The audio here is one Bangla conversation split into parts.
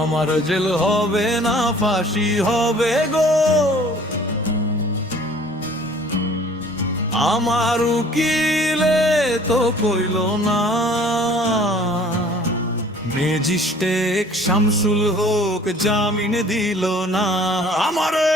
আমার জেল হবে না, ফাঁসি হবে গো। আমার উকিলে তো কইল না। মেজিস্টেক শামসুল হোক জামিন দিল না। আমারে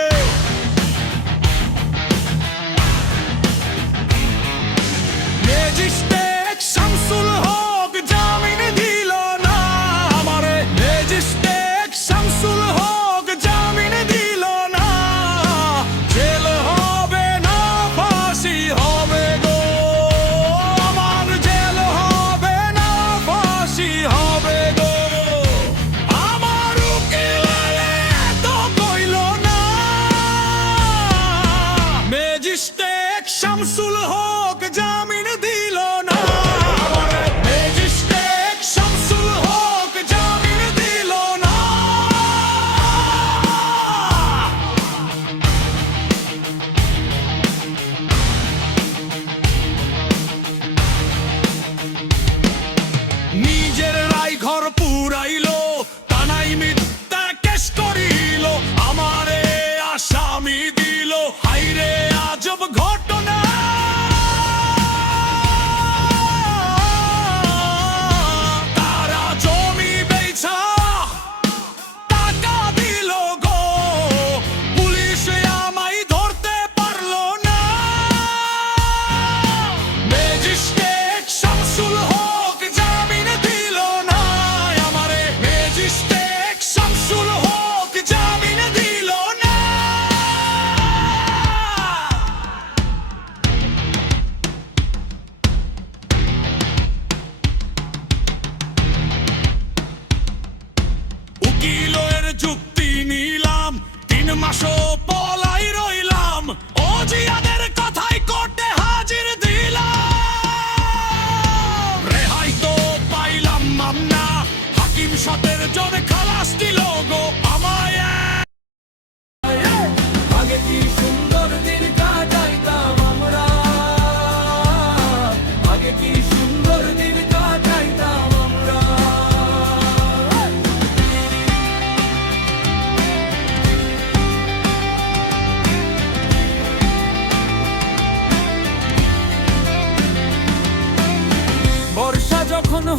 পুরাইলো তানাই মিথ্যা কেশ করিল আমারে আসামি দিল। হাইরে আজব ঘট Samsung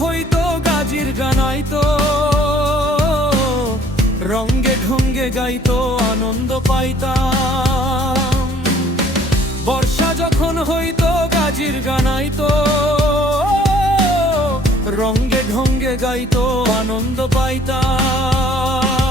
হইতো গাজির গানাইতো, রঙ্গে ঢঙ্গে গাইতো, আনন্দ পাইতাম। বর্ষা যখন হইতো, গাজির গানাইতো, রঙ্গে ঢঙ্গে গাইতো, আনন্দ পাইতাম।